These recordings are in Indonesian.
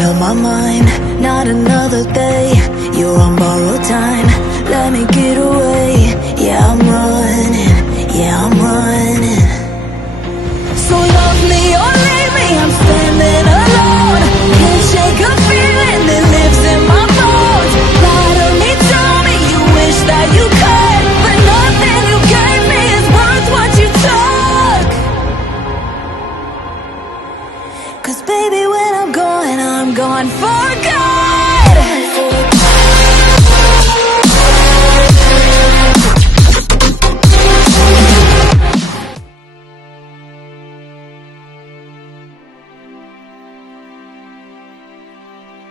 made up my mind, not another day. You're on borrowed time, let me get away. Yeah, I'm running, yeah, I'm running. So love me or leave me, I'm standing alone. Can't shake a feeling that lives in my bones. Lie to me, tell me you wish that you could, but nothing you gave me is worth what you took. Cause baby, when I'm gone for good.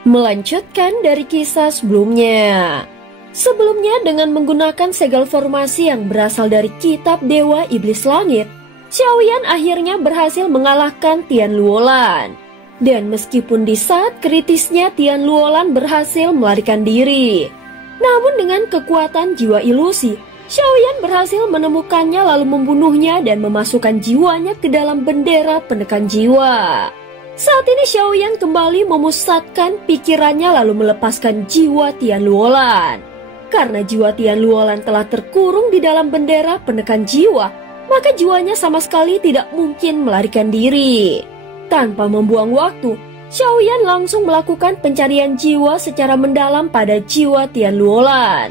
Melanjutkan dari kisah sebelumnya. Sebelumnya dengan menggunakan segel formasi yang berasal dari kitab Dewa Iblis Langit, Xiaoyan akhirnya berhasil mengalahkan Tian Luolan. Dan meskipun di saat kritisnya Tian Luolan berhasil melarikan diri, namun dengan kekuatan jiwa ilusi, Xiaoyan berhasil menemukannya lalu membunuhnya dan memasukkan jiwanya ke dalam bendera penekan jiwa. Saat ini Xiaoyan kembali memusatkan pikirannya lalu melepaskan jiwa Tian Luolan. Karena jiwa Tian Luolan telah terkurung di dalam bendera penekan jiwa, maka jiwanya sama sekali tidak mungkin melarikan diri. Tanpa membuang waktu, Xiaoyan langsung melakukan pencarian jiwa secara mendalam pada jiwa Tian Luolan.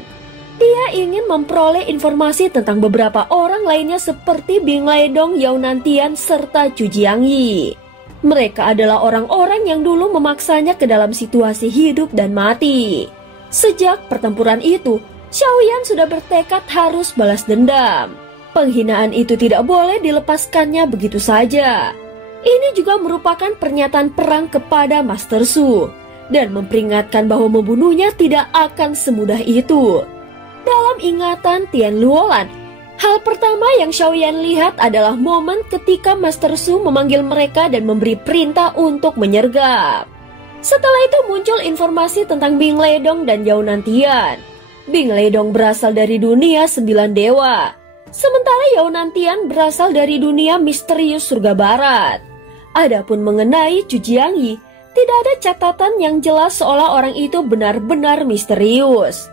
Dia ingin memperoleh informasi tentang beberapa orang lainnya seperti Bing Leidong, Yao Nantian, serta Zhu Jiangyi. Mereka adalah orang-orang yang dulu memaksanya ke dalam situasi hidup dan mati. Sejak pertempuran itu, Xiaoyan sudah bertekad harus balas dendam. Penghinaan itu tidak boleh dilepaskannya begitu saja. Ini juga merupakan pernyataan perang kepada Master Su dan memperingatkan bahwa membunuhnya tidak akan semudah itu. Dalam ingatan Tian Luolan, hal pertama yang Xiaoyan lihat adalah momen ketika Master Su memanggil mereka dan memberi perintah untuk menyergap. Setelah itu muncul informasi tentang Bing Leidong dan Yao Nantian. Bing Leidong berasal dari dunia 9 dewa, sementara Yao Nantian berasal dari dunia misterius surga barat. Adapun mengenai Zhu Jiangyi, tidak ada catatan yang jelas seolah orang itu benar-benar misterius.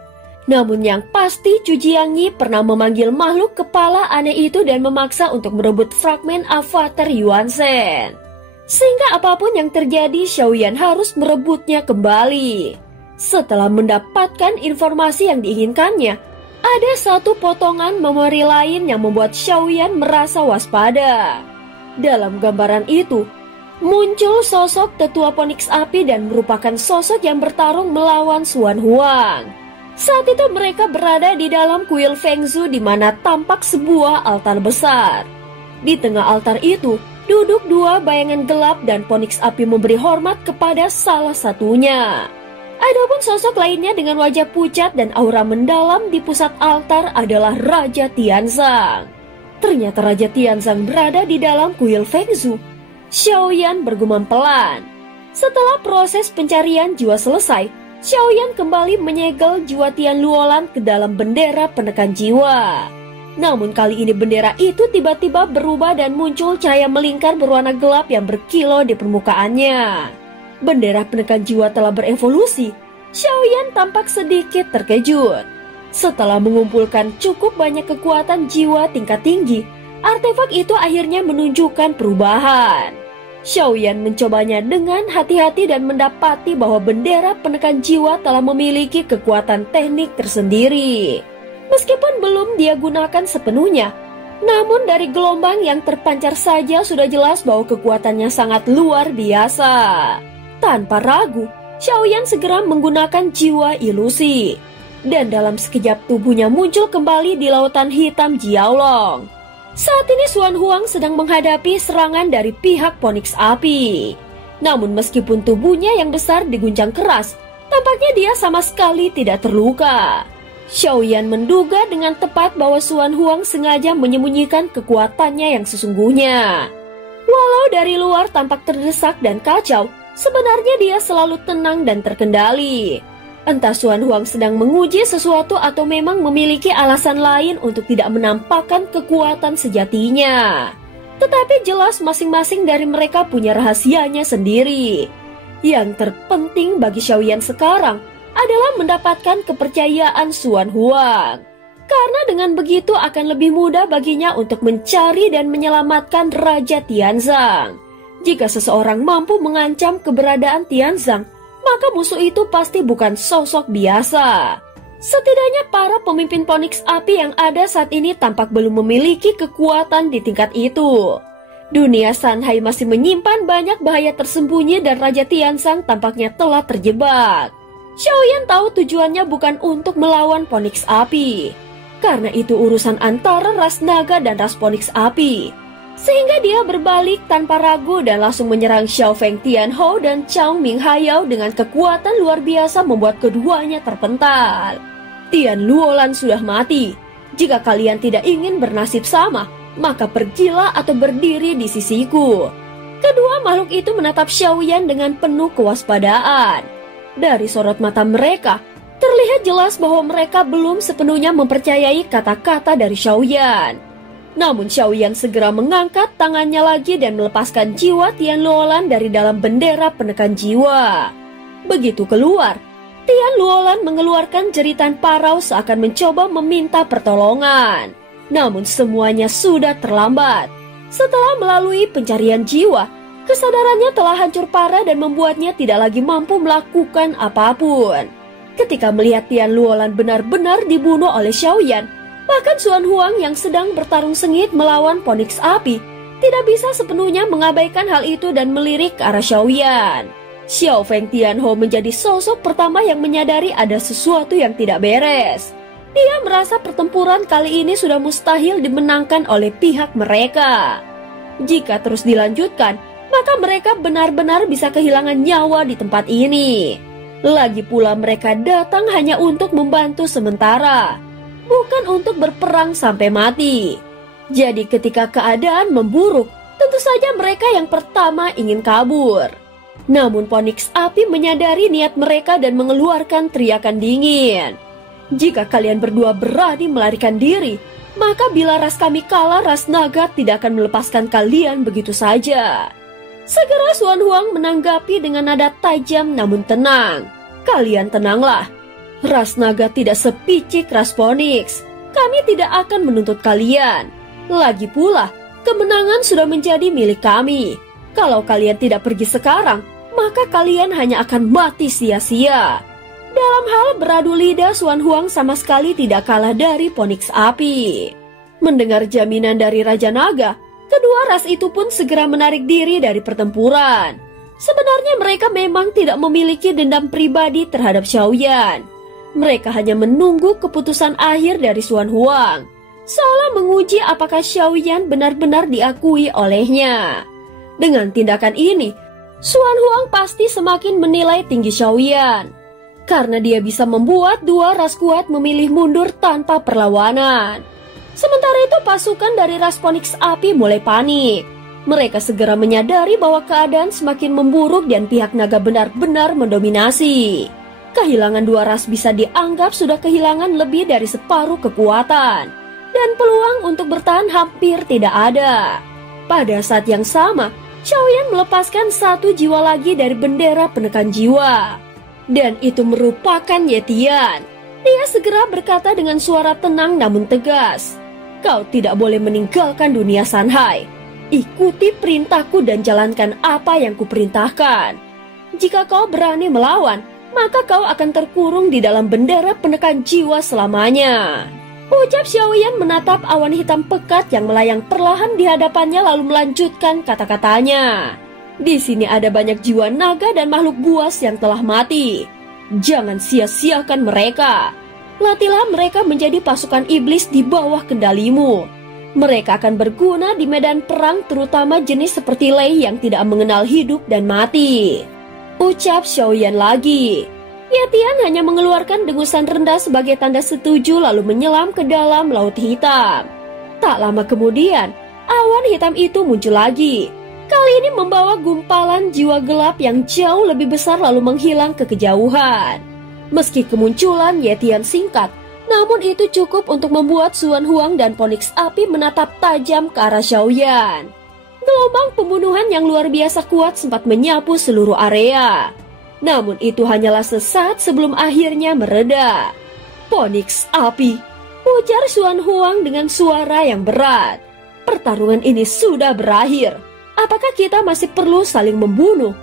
Namun yang pasti Zhu Jiangyi pernah memanggil makhluk kepala aneh itu dan memaksa untuk merebut fragmen avatar Yuan Shen. Sehingga apapun yang terjadi, Xiaoyan harus merebutnya kembali. Setelah mendapatkan informasi yang diinginkannya, ada satu potongan memori lain yang membuat Xiaoyan merasa waspada. Dalam gambaran itu, muncul sosok tetua Phoenix Api dan merupakan sosok yang bertarung melawan Xuan Huang. Saat itu mereka berada di dalam kuil Fengzhu di mana tampak sebuah altar besar. Di tengah altar itu, duduk dua bayangan gelap dan Phoenix Api memberi hormat kepada salah satunya. Adapun sosok lainnya dengan wajah pucat dan aura mendalam di pusat altar adalah Raja Tianzang. Ternyata Raja Tianzang berada di dalam kuil Fengzhu. Xiaoyan bergumam pelan. Setelah proses pencarian jiwa selesai, Xiaoyan kembali menyegel jiwa Tian Luolan ke dalam bendera penekan jiwa. Namun kali ini bendera itu tiba-tiba berubah dan muncul cahaya melingkar berwarna gelap yang berkilau di permukaannya. Bendera penekan jiwa telah berevolusi. Xiaoyan tampak sedikit terkejut. Setelah mengumpulkan cukup banyak kekuatan jiwa tingkat tinggi, artefak itu akhirnya menunjukkan perubahan. Xiaoyan mencobanya dengan hati-hati dan mendapati bahwa bendera penekan jiwa telah memiliki kekuatan teknik tersendiri. Meskipun belum dia gunakan sepenuhnya, namun dari gelombang yang terpancar saja sudah jelas bahwa kekuatannya sangat luar biasa. Tanpa ragu, Xiaoyan segera menggunakan jiwa ilusi. Dan dalam sekejap tubuhnya muncul kembali di lautan hitam Jiaolong. Saat ini Xuan Huang sedang menghadapi serangan dari pihak Phoenix Api. Namun meskipun tubuhnya yang besar diguncang keras, tampaknya dia sama sekali tidak terluka. Xiaoyan menduga dengan tepat bahwa Xuan Huang sengaja menyembunyikan kekuatannya yang sesungguhnya. Walau dari luar tampak terdesak dan kacau, sebenarnya dia selalu tenang dan terkendali. Entah Xuan Huang sedang menguji sesuatu atau memang memiliki alasan lain untuk tidak menampakkan kekuatan sejatinya. Tetapi jelas masing-masing dari mereka punya rahasianya sendiri. Yang terpenting bagi Xiaoyan sekarang adalah mendapatkan kepercayaan Xuan Huang. Karena dengan begitu akan lebih mudah baginya untuk mencari dan menyelamatkan Raja Tianzang. Jika seseorang mampu mengancam keberadaan Tianzang, maka musuh itu pasti bukan sosok biasa. Setidaknya para pemimpin Phoenix Api yang ada saat ini tampak belum memiliki kekuatan di tingkat itu. Dunia Sanhai masih menyimpan banyak bahaya tersembunyi dan Raja Tianzang tampaknya telah terjebak. Xiaoyan tahu tujuannya bukan untuk melawan Phoenix Api, karena itu urusan antara ras naga dan ras Phoenix Api. Sehingga dia berbalik tanpa ragu dan langsung menyerang Xiao Feng Tianhou dan Chao Ming Hayao dengan kekuatan luar biasa membuat keduanya terpental. Tian Luolan sudah mati. Jika kalian tidak ingin bernasib sama, maka pergilah atau berdiri di sisiku. Kedua makhluk itu menatap Xiaoyan dengan penuh kewaspadaan. Dari sorot mata mereka, terlihat jelas bahwa mereka belum sepenuhnya mempercayai kata-kata dari Xiaoyan. Namun Xiaoyan segera mengangkat tangannya lagi dan melepaskan jiwa Tian Luolan dari dalam bendera penekan jiwa. Begitu keluar, Tian Luolan mengeluarkan jeritan parau seakan mencoba meminta pertolongan. Namun semuanya sudah terlambat. Setelah melalui pencarian jiwa, kesadarannya telah hancur parah dan membuatnya tidak lagi mampu melakukan apapun. Ketika melihat Tian Luolan benar-benar dibunuh oleh Xiaoyan, bahkan Xuan Huang yang sedang bertarung sengit melawan Phoenix Api tidak bisa sepenuhnya mengabaikan hal itu dan melirik ke arah Xiaoyan. Xiao Feng Tianhou menjadi sosok pertama yang menyadari ada sesuatu yang tidak beres. Dia merasa pertempuran kali ini sudah mustahil dimenangkan oleh pihak mereka. Jika terus dilanjutkan, maka mereka benar-benar bisa kehilangan nyawa di tempat ini. Lagi pula mereka datang hanya untuk membantu sementara, bukan untuk berperang sampai mati. Jadi ketika keadaan memburuk, tentu saja mereka yang pertama ingin kabur. Namun Phoenix Api menyadari niat mereka dan mengeluarkan teriakan dingin. Jika kalian berdua berani melarikan diri, maka bila ras kami kalah, ras naga tidak akan melepaskan kalian begitu saja. Segera Xuan Huang menanggapi dengan nada tajam namun tenang. Kalian tenanglah. Ras naga tidak sepicik ras Phoenix. Kami tidak akan menuntut kalian. Lagi pula, kemenangan sudah menjadi milik kami. Kalau kalian tidak pergi sekarang, maka kalian hanya akan mati sia-sia. Dalam hal beradu lidah, Xuan Huang sama sekali tidak kalah dari Phoenix Api. Mendengar jaminan dari Raja Naga, kedua ras itu pun segera menarik diri dari pertempuran. Sebenarnya mereka memang tidak memiliki dendam pribadi terhadap Xiaoyan. Mereka hanya menunggu keputusan akhir dari Xuan Huang, seolah menguji apakah Xiaoyan benar-benar diakui olehnya. Dengan tindakan ini, Xuan Huang pasti semakin menilai tinggi Xiaoyan, karena dia bisa membuat dua ras kuat memilih mundur tanpa perlawanan. Sementara itu pasukan dari ras Phoenix Api mulai panik. Mereka segera menyadari bahwa keadaan semakin memburuk dan pihak naga benar-benar mendominasi. Kehilangan dua ras bisa dianggap sudah kehilangan lebih dari separuh kekuatan, dan peluang untuk bertahan hampir tidak ada. Pada saat yang sama, Xiaoyan melepaskan satu jiwa lagi dari bendera penekan jiwa. Dan itu merupakan Ye Tian. Dia segera berkata dengan suara tenang namun tegas, "Kau tidak boleh meninggalkan dunia Sanhai. Ikuti perintahku dan jalankan apa yang kuperintahkan. Jika kau berani melawan, maka kau akan terkurung di dalam bendera penekan jiwa selamanya." Ucap Xiaoyan menatap awan hitam pekat yang melayang perlahan di hadapannya lalu melanjutkan kata-katanya. Di sini ada banyak jiwa naga dan makhluk buas yang telah mati. Jangan sia-siakan mereka. Latihlah mereka menjadi pasukan iblis di bawah kendalimu. Mereka akan berguna di medan perang, terutama jenis seperti Lei yang tidak mengenal hidup dan mati. Ucap Xiaoyan lagi. Ye Tian hanya mengeluarkan dengusan rendah sebagai tanda setuju lalu menyelam ke dalam laut hitam. Tak lama kemudian, awan hitam itu muncul lagi. Kali ini membawa gumpalan jiwa gelap yang jauh lebih besar lalu menghilang ke kejauhan. Meski kemunculan Ye Tian singkat, namun itu cukup untuk membuat Xuan Huang dan Phoenix Api menatap tajam ke arah Xiaoyan. Gelombang pembunuhan yang luar biasa kuat sempat menyapu seluruh area. Namun itu hanyalah sesaat sebelum akhirnya mereda. "Phoenix Api," ujar Xuan Huang dengan suara yang berat. "Pertarungan ini sudah berakhir. Apakah kita masih perlu saling membunuh?"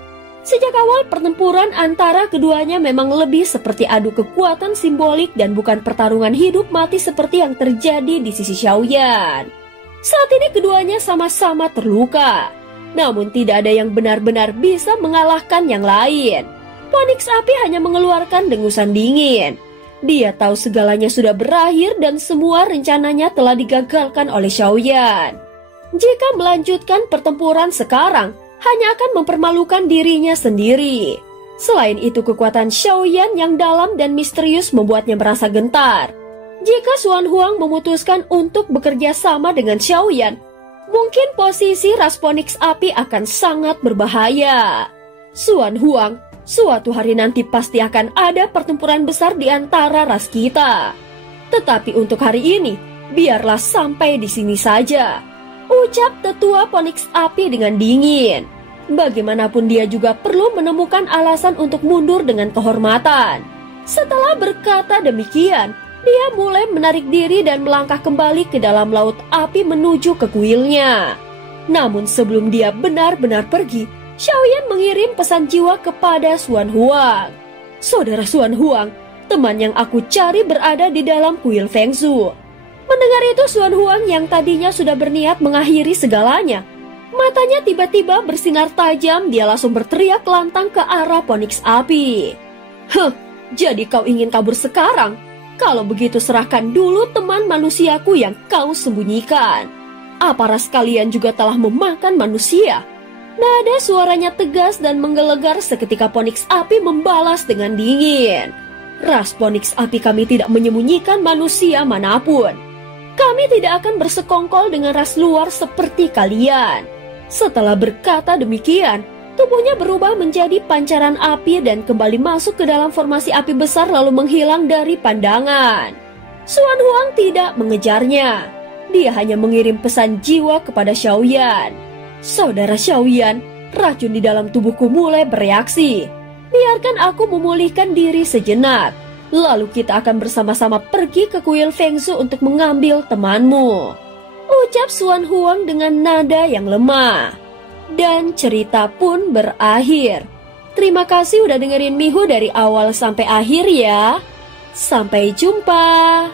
Sejak awal pertempuran antara keduanya memang lebih seperti adu kekuatan simbolik dan bukan pertarungan hidup mati seperti yang terjadi di sisi Xiaoyan. Saat ini keduanya sama-sama terluka, namun tidak ada yang benar-benar bisa mengalahkan yang lain. Phoenix Api hanya mengeluarkan dengusan dingin. Dia tahu segalanya sudah berakhir dan semua rencananya telah digagalkan oleh Xiaoyan. Jika melanjutkan pertempuran sekarang, hanya akan mempermalukan dirinya sendiri. Selain itu, kekuatan Xiaoyan yang dalam dan misterius membuatnya merasa gentar. Jika Xuan Huang memutuskan untuk bekerja sama dengan Xiaoyan, mungkin posisi ras Phoenix Api akan sangat berbahaya. Xuan Huang, suatu hari nanti pasti akan ada pertempuran besar di antara ras kita. Tetapi untuk hari ini, biarlah sampai di sini saja, ucap tetua Phoenix Api dengan dingin. Bagaimanapun dia juga perlu menemukan alasan untuk mundur dengan kehormatan. Setelah berkata demikian, dia mulai menarik diri dan melangkah kembali ke dalam laut api menuju ke kuilnya. Namun sebelum dia benar-benar pergi, Xiaoyan mengirim pesan jiwa kepada Xuan Huang. "Saudara Xuan Huang, teman yang aku cari berada di dalam kuil Feng Shu." Mendengar itu, Xuan Huang yang tadinya sudah berniat mengakhiri segalanya, matanya tiba-tiba bersinar tajam. Dia langsung berteriak lantang ke arah Phoenix Api. Jadi kau ingin kabur sekarang? Kalau begitu serahkan dulu teman manusiaku yang kau sembunyikan. Apa ras kalian juga telah memakan manusia?" Nada suaranya tegas dan menggelegar seketika Phoenix Api membalas dengan dingin. "Ras Phoenix Api kami tidak menyembunyikan manusia manapun. Kami tidak akan bersekongkol dengan ras luar seperti kalian." Setelah berkata demikian, tubuhnya berubah menjadi pancaran api dan kembali masuk ke dalam formasi api besar lalu menghilang dari pandangan. Xuan Huang tidak mengejarnya. Dia hanya mengirim pesan jiwa kepada Xiaoyan. "Saudara Xiaoyan, racun di dalam tubuhku mulai bereaksi. Biarkan aku memulihkan diri sejenak. Lalu kita akan bersama-sama pergi ke kuil Feng Shu untuk mengambil temanmu," ucap Xuan Huang dengan nada yang lemah. Dan cerita pun berakhir. Terima kasih udah dengerin Mihu dari awal sampai akhir ya. Sampai jumpa.